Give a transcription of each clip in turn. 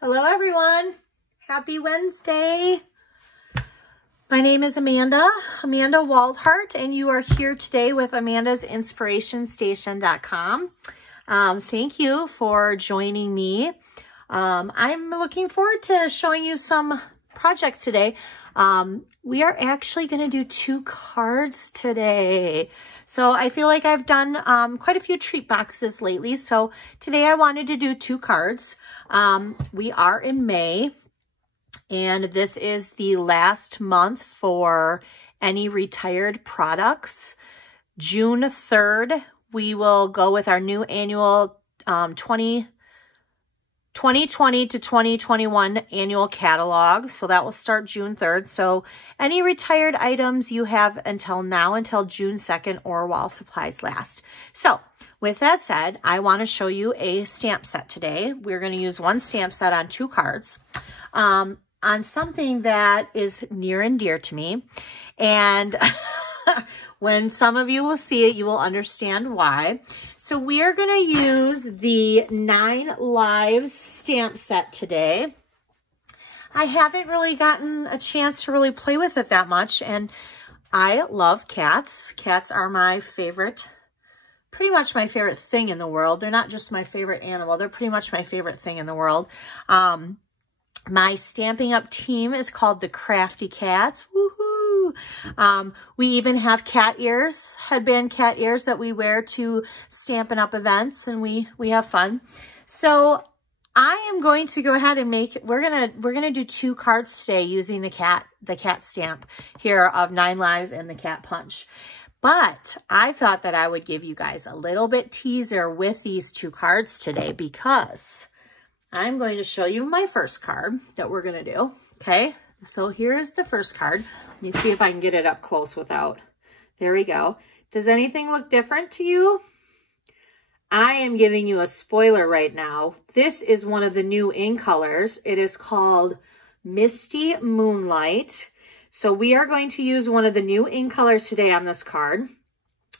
Hello everyone, happy Wednesday. My name is Amanda Waldhart, and you are here today with Amanda's InspirationStation.com. Thank you for joining me. I'm looking forward to showing you some projects today. We are actually going to do 2 cards today. So I feel like I've done quite a few treat boxes lately. So today I wanted to do 2 cards. We are in May, and this is the last month for any retired products. June 3rd, we will go with our new annual 2020 to 2021 annual catalog. So that will start June 3rd. So any retired items you have until now, until June 2nd, or while supplies last. So with that said, I want to show you a stamp set today. We're going to use 1 stamp set on 2 cards on something that is near and dear to me. And when some of you will see it, you will understand why. So we are going to use the 9 Lives stamp set today. I haven't really gotten a chance to really play with it that much, and I love cats. Cats are my favorite, pretty much my favorite thing in the world. They're not just my favorite animal. They're pretty much my favorite thing in the world. My Stampin' Up team is called the Crafty Cats. Woohoo! We even have cat ears, headband cat ears that we wear to Stampin' Up events, and we have fun. So I am going to go ahead and we're gonna do 2 cards today using the cat stamp here of 9 Lives and the cat punch. But I thought that I would give you guys a little bit teaser with these 2 cards today, because I'm going to show you my first card that we're going to do. Okay, so here's the first card. Let me see if I can get it up close without. There we go. Does anything look different to you? I am giving you a spoiler right now. This is one of the new in colors. It is called Misty Moonlight. So we are going to use one of the new in colors today on this card.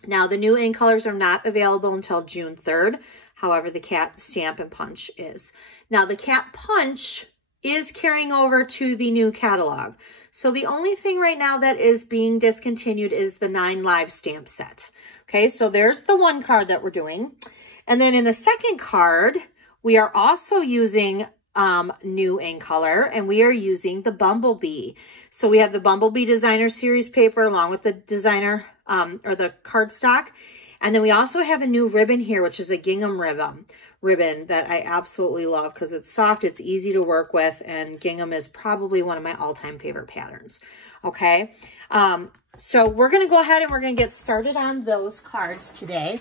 Now, the new in colors are not available until June 3rd. However, the cat stamp and punch is. Now, the cat punch is carrying over to the new catalog. So the only thing right now that is being discontinued is the 9 Live stamp set. Okay, so there's the 1 card that we're doing. And then in the second card, we are also using new in color, and we are using the Bumblebee. So we have the Bumblebee Designer Series paper along with the designer or the cardstock. And then we also have a new ribbon here, which is a gingham ribbon that I absolutely love because it's soft, it's easy to work with, and gingham is probably one of my all-time favorite patterns. Okay, so we're going to go ahead and we're going to get started on those cards today.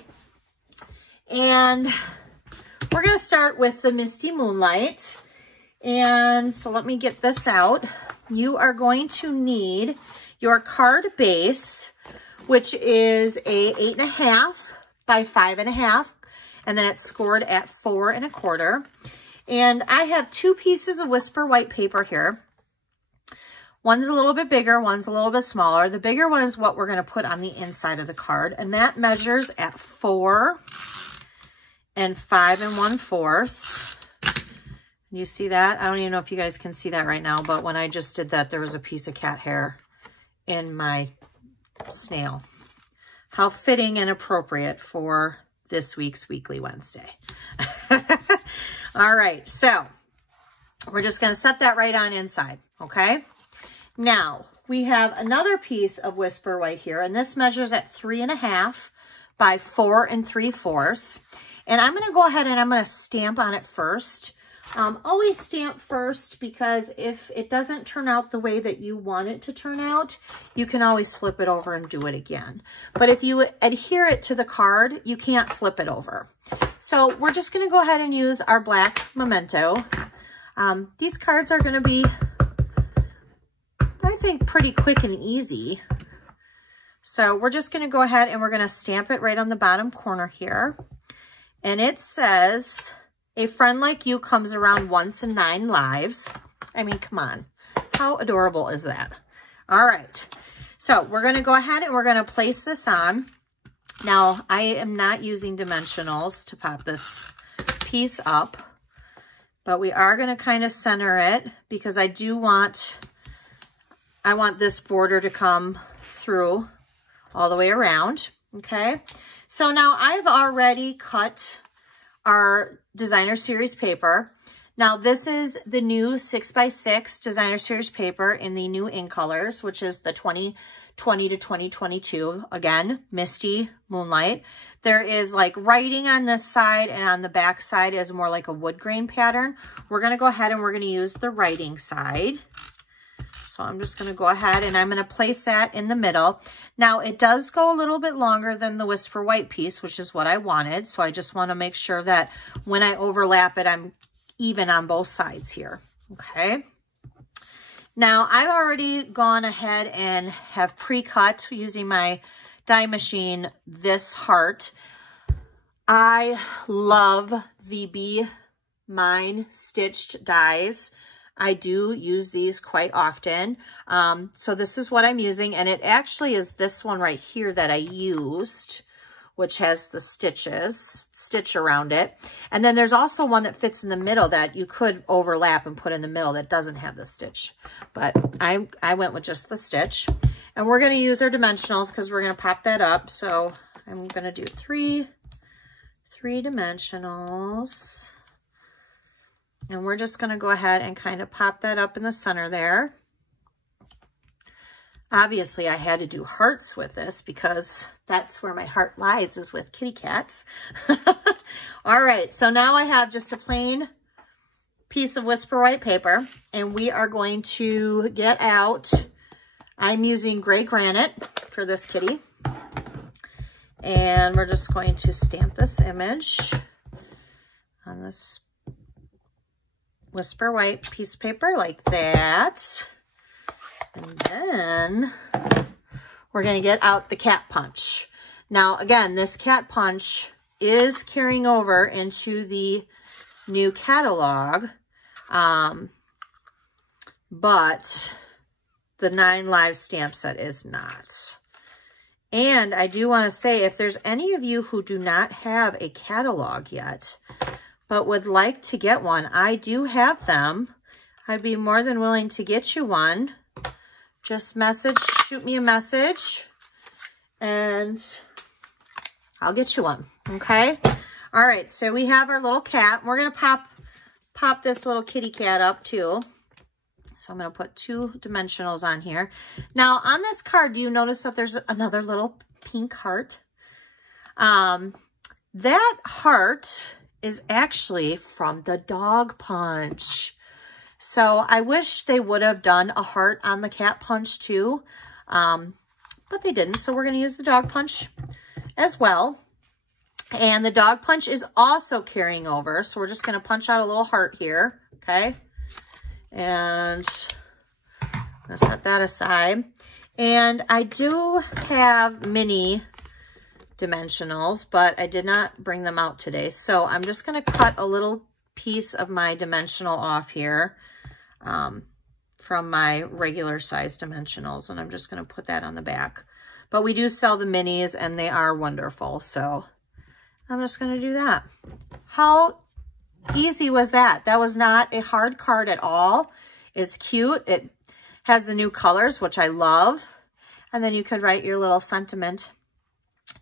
And we're going to start with the Misty Moonlight. And so let me get this out. You are going to need your card base, which is a 8.5 by 5.5, and then it's scored at 4 1/4. And I have 2 pieces of Whisper white paper here. One's a little bit bigger, one's a little bit smaller. The bigger one is what we're going to put on the inside of the card, and that measures at 4 5 1/4. You see that? I don't even know if you guys can see that right now, but when I just did that, there was a piece of cat hair in my snail. How fitting and appropriate for this week's Weekly Wednesday. All right, so we're just going to set that right on inside, okay? Now, we have another piece of Whisper white here, and this measures at 3.5 by 4 3/4. And I'm going to go ahead and I'm going to stamp on it first. Always stamp first, because if it doesn't turn out the way that you want it to turn out, you can always flip it over and do it again. But if you adhere it to the card, you can't flip it over. So we're just going to go ahead and use our black memento. These cards are going to be, I think, pretty quick and easy. So we're just going to go ahead and we're going to stamp it right on the bottom corner here. And it says, "A friend like you comes around once in 9 lives." I mean, come on. How adorable is that? All right. So we're going to go ahead and we're going to place this on. Now, I am not using dimensionals to pop this piece up, but we are going to kind of center it because I want this border to come through all the way around. Okay. So now I've already cut our designer series paper. Now this is the new 6x6 designer series paper in the new ink colors, which is the 2020 to 2022. Again, Misty Moonlight. There is like writing on this side, and on the back side is more like a wood grain pattern. We're going to go ahead and we're going to use the writing side. So I'm just going to go ahead and I'm going to place that in the middle. Now it does go a little bit longer than the Whisper White piece, which is what I wanted. So I just want to make sure that when I overlap it, I'm even on both sides here. Okay. Now I've already gone ahead and have pre-cut using my die machine this heart. I love the Be Mine stitched dies. I do use these quite often. So this is what I'm using, and it actually is this one right here that I used, which has the stitch around it. And then there's also one that fits in the middle that you could overlap and put in the middle that doesn't have the stitch. But I went with just the stitch. And we're going to use our dimensionals because we're going to pop that up. So I'm going to do three dimensionals. And we're just going to go ahead and kind of pop that up in the center there. Obviously, I had to do hearts with this because that's where my heart lies, is with kitty cats. All right, so now I have just a plain piece of Whisper White paper, and we are going to get out, I'm using gray granite for this kitty. And we're just going to stamp this image on this Whisper White piece of paper like that. And then we're going to get out the cat punch. Now, again, this cat punch is carrying over into the new catalog, but the 9 live stamp set is not. And I do want to say, if there's any of you who do not have a catalog yet, but would like to get one, I do have them. I'd be more than willing to get you one. Just shoot me a message, and I'll get you one, okay? All right, so we have our little cat. We're gonna pop this little kitty cat up too. So I'm gonna put 2 dimensionals on here. Now on this card, do you notice that there's another little pink heart? That heart is actually from the dog punch. So I wish they would have done a heart on the cat punch too, but they didn't. So we're going to use the dog punch as well. And the dog punch is also carrying over. So we're just going to punch out a little heart here. Okay. And I'm going to set that aside. And I do have mini dimensionals, but I did not bring them out today. So I'm just going to cut a little piece of my dimensional off here from my regular size dimensionals, and I'm just going to put that on the back. But we do sell the minis, and they are wonderful, so I'm just going to do that. How easy was that? That was not a hard card at all. It's cute. It has the new colors, which I love, and then you could write your little sentiment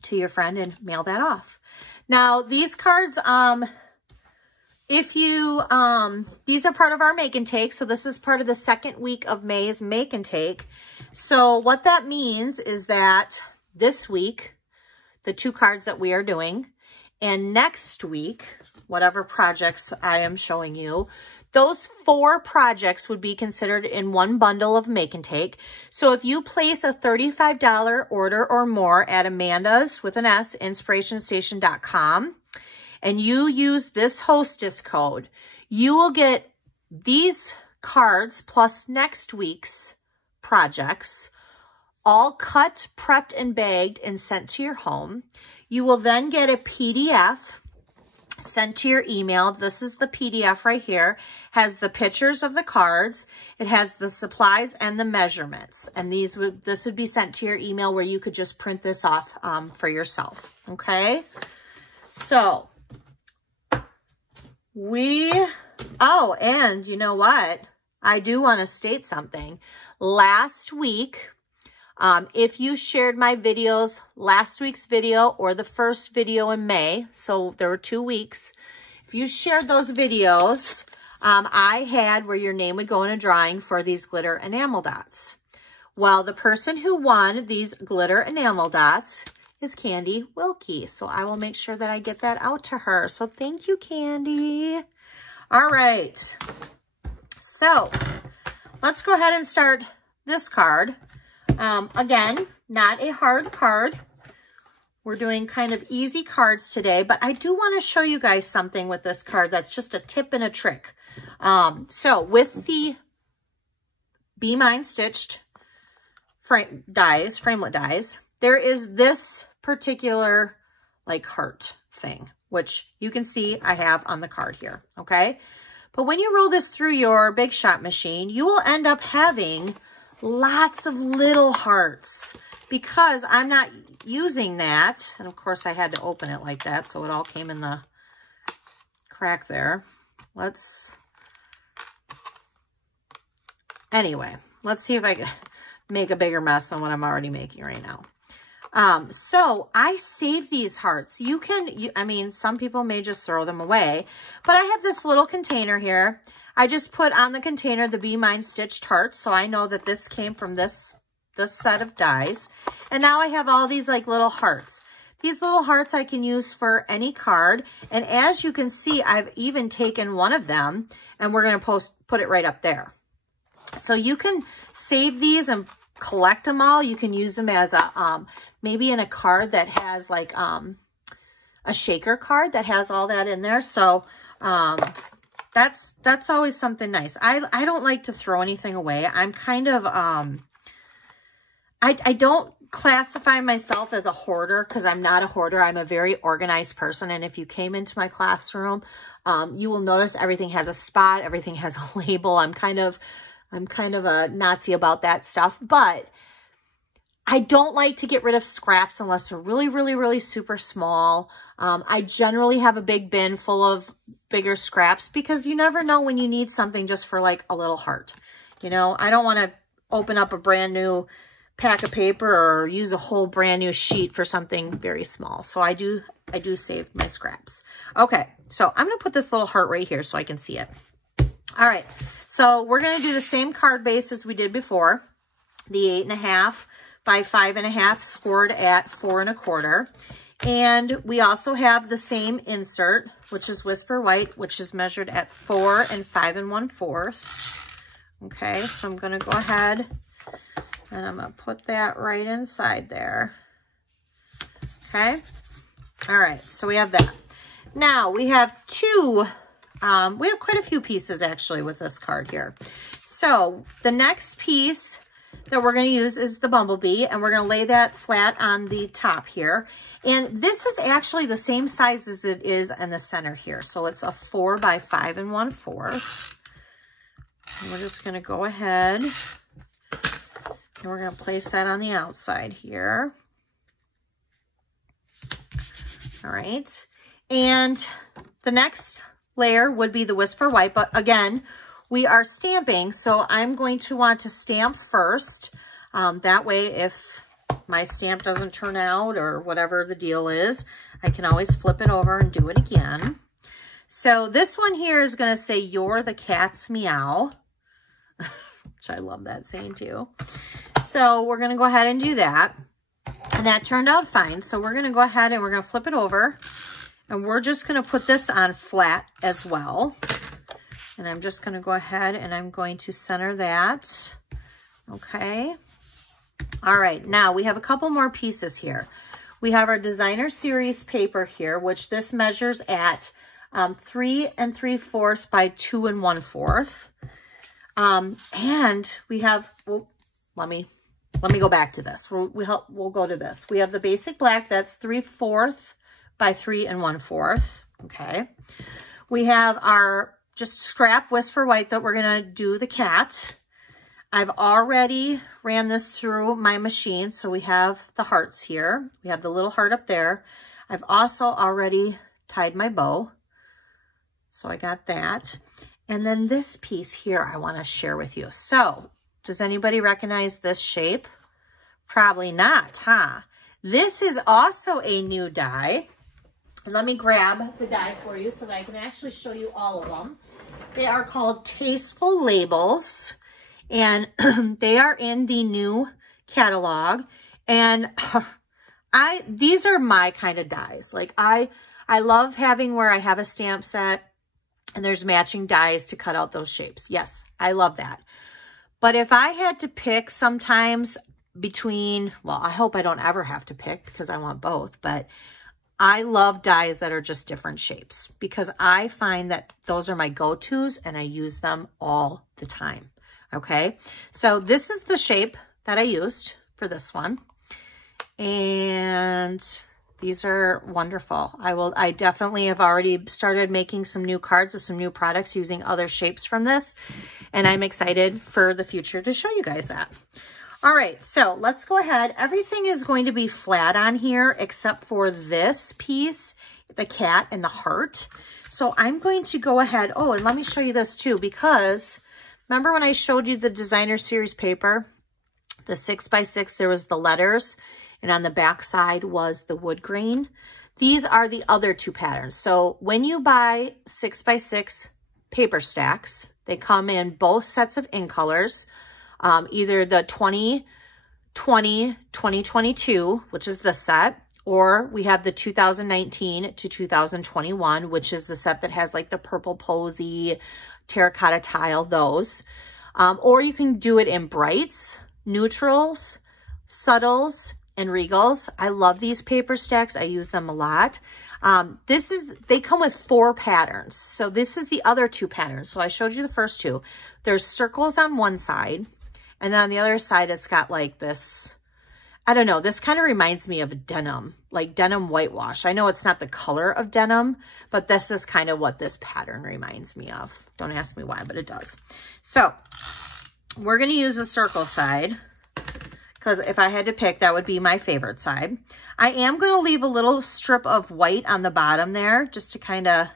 to your friend and mail that off. Now, these cards, if you, these are part of our make and take. So this is part of the second week of May's make and take. So what that means is that this week, the 2 cards that we are doing, and next week, whatever projects I am showing you, those 4 projects would be considered in one bundle of make and take. So if you place a $35 order or more at Amanda's, with an S, inspirationstation.com, and you use this hostess code, you will get these cards plus next week's projects all cut, prepped, and bagged and sent to your home. You will then get a PDF sent to your email. This is the PDF right here. Has the pictures of the cards. It has the supplies and the measurements. And this would be sent to your email where you could just print this off for yourself. Okay. So we Oh, and you know what? I do want to state something. Last week, if you shared my videos, last week's video or the first video in May, so there were 2 weeks, if you shared those videos, I had where your name would go in a drawing for these glitter enamel dots. Well, the person who won these glitter enamel dots is Candy Wilkie. So I will make sure that I get that out to her. So thank you, Candy. All right. So let's go ahead and start this card. Again, not a hard card. We're doing kind of easy cards today, but I do want to show you guys something with this card that's just a tip and a trick. So with the Be Mine stitched framelit dies, there is this particular like heart thing, which you can see I have on the card here, okay? But when you roll this through your Big Shot machine, you will end up having lots of little hearts because I'm not using that. And of course I had to open it like that, so it all came in the crack there. Anyway, let's see if I can make a bigger mess than what I'm already making right now. So I save these hearts. I mean, some people may just throw them away, but I have this little container here. I just put on the container the Be Mine stitched hearts, so I know that this came from this set of dies. And now I have all these like little hearts. These little hearts I can use for any card. And as you can see, I've even taken one of them and we're going to put it right up there. So you can save these and collect them all. You can use them as a, maybe in a card that has like a shaker card that has all that in there. So that's always something nice. I don't like to throw anything away. I'm kind of, I don't classify myself as a hoarder because I'm not a hoarder. I'm a very organized person. And if you came into my classroom, you will notice everything has a spot. Everything has a label. I'm kind of a Nazi about that stuff, but I don't like to get rid of scraps unless they're really, really, really super small. I generally have a big bin full of bigger scraps because you never know when you need something just for like a little heart. You know, I don't want to open up a brand new pack of paper or use a whole brand new sheet for something very small. So I do save my scraps. Okay, so I'm going to put this little heart right here so I can see it. All right, so we're going to do the same card base as we did before. The 8.5 by 5.5 scored at 4 1/4. And we also have the same insert, which is Whisper White, which is measured at 4 5 1/4. Okay, so I'm going to go ahead and I'm going to put that right inside there. Okay, all right, so we have that. Now we have we have quite a few pieces actually with this card here. So the next piece that we're going to use is the bumblebee, and we're going to lay that flat on the top here. And this is actually the same size as it is in the center here. So it's a 4 by 5 1/4. And we're just going to go ahead and we're going to place that on the outside here. All right. And the next layer would be the Whisper White, but again, we are stamping, so I'm going to want to stamp first. That way, if my stamp doesn't turn out or whatever the deal is, I can always flip it over and do it again. So this one here is going to say, "You're the cat's meow," which I love that saying too. So we're going to go ahead and do that. And that turned out fine. So we're going to go ahead and we're going to flip it over. And we're just going to put this on flat as well. And I'm just going to go ahead and I'm going to center that. Okay. All right. Now we have a couple more pieces here. We have our designer series paper here, which this measures at 3 3/4 by 2 1/4. And we have, well, let me go back to this. We'll go to this. We have the basic black, that's 3/4 by 3 1/4. Okay. We have our just scrap Whisper White that we're going to do the cat. I've already ran this through my machine. So we have the hearts here. We have the little heart up there. I've also already tied my bow. So I got that. And then this piece here I want to share with you. So does anybody recognize this shape? Probably not, huh? This is also a new die. And let me grab the die for you so that I can actually show you all of them. They are called Tasteful Labels, and they are in the new catalog. And these are my kind of dies. Like I love having where I have a stamp set and there's matching dies to cut out those shapes. Yes, I love that. But if I had to pick sometimes between, well, I hope I don't ever have to pick because I want both, but I love dies that are just different shapes because I find that those are my go-tos and I use them all the time. Okay, so this is the shape that I used for this one. And these are wonderful. I definitely have already started making some new cards with some new products using other shapes from this. And I'm excited for the future to show you guys that. All right, so let's go ahead. Everything is going to be flat on here except for this piece, the cat and the heart. So I'm going to go ahead. Oh, and let me show you this too, because remember when I showed you the designer series paper, the 6x6, there was the letters, and on the back side was the wood grain. These are the other two patterns. So when you buy 6x6 paper stacks, they come in both sets of in colors. Either the 2020, 2022, which is this set, or we have the 2019 to 2021, which is the set that has like the purple posy, terracotta tile, those. Or you can do it in brights, neutrals, subtles, and regals. I love these paper stacks. I use them a lot. They come with 4 patterns. So this is the other 2 patterns. So I showed you the first 2. There's circles on one side. And then on the other side, it's got like this, I don't know, this kind of reminds me of denim, like denim whitewash. I know it's not the color of denim, but this is kind of what this pattern reminds me of. Don't ask me why, but it does. So we're going to use the circle side because if I had to pick, that would be my favorite side. I am going to leave a little strip of white on the bottom there just to kind of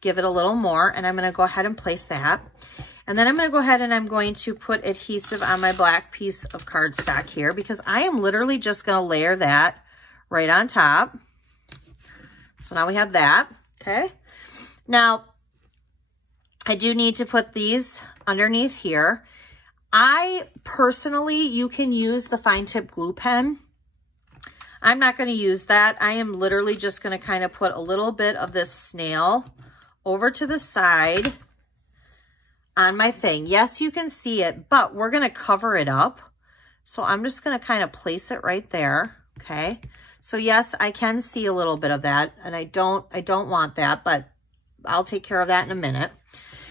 give it a little more. And I'm going to go ahead and place that. And then I'm going to go ahead and I'm going to put adhesive on my black piece of cardstock here because I am literally just going to layer that right on top. So now we have that. Okay. Now, I do need to put these underneath here. I personally, you can use the fine tip glue pen. I'm not going to use that. I am literally just going to kind of put a little bit of this snail over to the side on my thing. Yes, you can see it, but we're going to cover it up. So I'm just going to kind of place it right there. Okay. So yes, I can see a little bit of that and I don't want that, but I'll take care of that in a minute.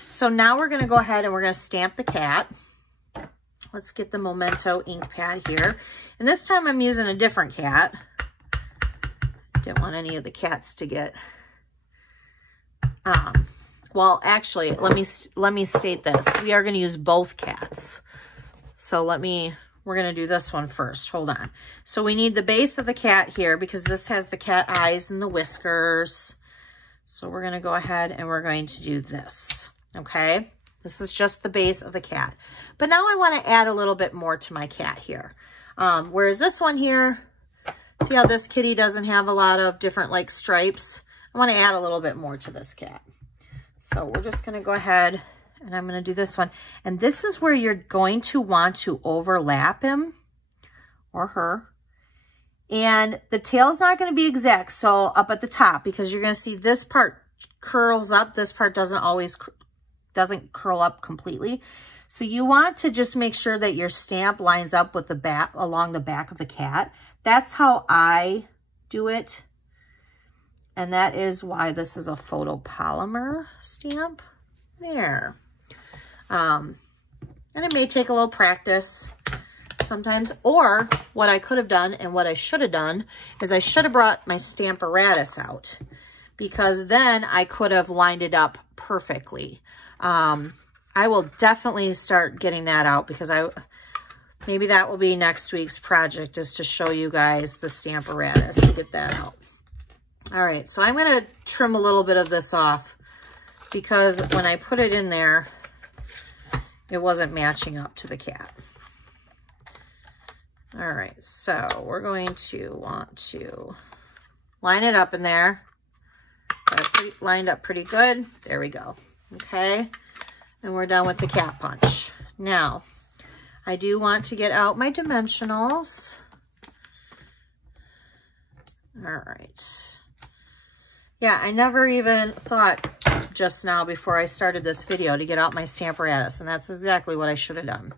So now we're going to go ahead and we're going to stamp the cat. Let's get the Memento ink pad here. And this time I'm using a different cat. Didn't want any of the cats to get, well, actually, let me state this. We are going to use both cats. So we're going to do this one first. Hold on. So we need the base of the cat here because this has the cat eyes and the whiskers. So we're going to go ahead and we're going to do this. Okay. This is just the base of the cat. But now I want to add a little bit more to my cat here. Whereas this one here, see how this kitty doesn't have a lot of different like stripes? I want to add a little bit more to this cat. So we're just going to go ahead and I'm going to do this one. And this is where you're going to want to overlap him or her. And the tail's not going to be exact. So up at the top, because you're going to see this part curls up. This part doesn't curl up completely. So you want to just make sure that your stamp lines up with the back, along the back of the cat. That's how I do it. And that is why this is a photopolymer stamp. There. And it may take a little practice sometimes. Or what I could have done and what I should have done is I should have brought my Stamparatus out. Because then I could have lined it up perfectly. I will definitely start getting that out because maybe that will be next week's project, is to show you guys the Stamparatus to get that out. All right, so I'm going to trim a little bit of this off because when I put it in there, it wasn't matching up to the cat. All right, so we're going to want to line it up in there. Got it lined up pretty good. There we go. Okay, and we're done with the cat punch. Now, I do want to get out my dimensionals. All right. Yeah, I never even thought just now before I started this video to get out my Stamparatus, and that's exactly what I should have done.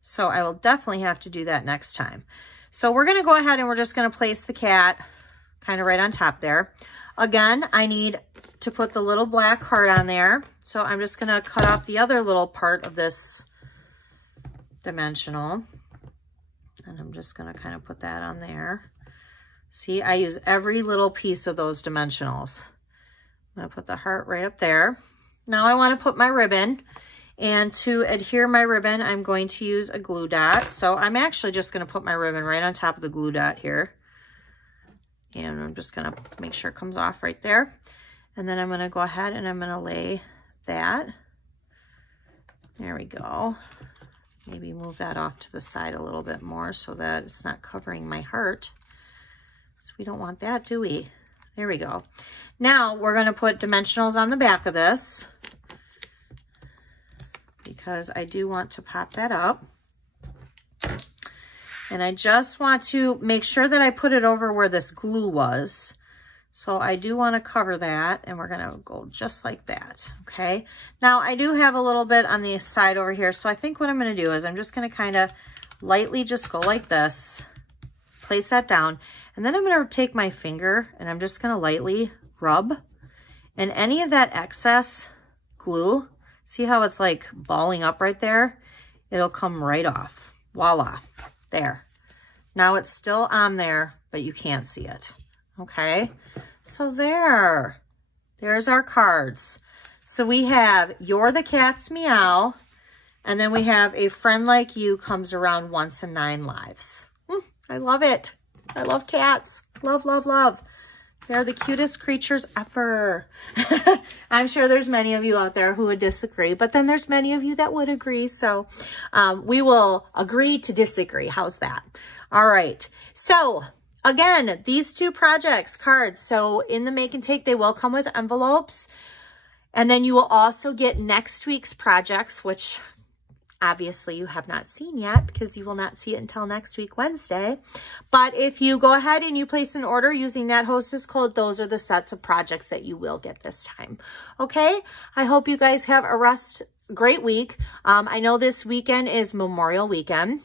So I will definitely have to do that next time. So we're going to go ahead and we're just going to place the cat kind of right on top there. Again, I need to put the little black heart on there. So I'm just going to cut off the other little part of this dimensional. And I'm just going to kind of put that on there. See, I use every little piece of those dimensionals. I'm going to put the heart right up there. Now I want to put my ribbon. And to adhere my ribbon, I'm going to use a glue dot. So I'm actually just going to put my ribbon right on top of the glue dot here. And I'm just going to make sure it comes off right there. And then I'm going to go ahead and I'm going to lay that. There we go. Maybe move that off to the side a little bit more so that it's not covering my heart. So we don't want that, do we? There we go. Now we're going to put dimensionals on the back of this, because I do want to pop that up. And I just want to make sure that I put it over where this glue was. So I do want to cover that, and we're going to go just like that, okay? Now I do have a little bit on the side over here, so I think what I'm going to do is I'm just going to kind of lightly just go like this, place that down, and then I'm going to take my finger and I'm just going to lightly rub, and any of that excess glue, see how it's like balling up right there? It'll come right off. Voila. There. Now it's still on there, but you can't see it. Okay. So there's our cards. So we have You're the Cat's Meow, and then we have A Friend Like You Comes Around Once in 9 Lives. I love it. I love cats. Love, love, love. They're the cutest creatures ever. I'm sure there's many of you out there who would disagree, but then there's many of you that would agree. So we will agree to disagree. How's that? All right. So again, these two projects, cards. So in the Make and Take, they will come with envelopes. And then you will also get next week's projects, which obviously you have not seen yet because you will not see it until next week, Wednesday. But if you go ahead and you place an order using that hostess code, those are the sets of projects that you will get this time. Okay. I hope you guys have a great week. I know this weekend is Memorial Weekend.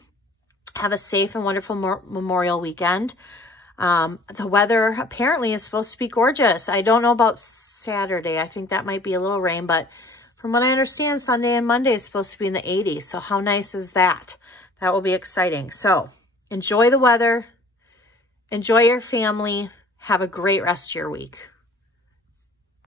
Have a safe and wonderful Memorial Weekend. The weather apparently is supposed to be gorgeous. I don't know about Saturday. I think that might be a little rain, but from what I understand, Sunday and Monday is supposed to be in the 80s. So how nice is that? That will be exciting. So enjoy the weather. Enjoy your family. Have a great rest of your week.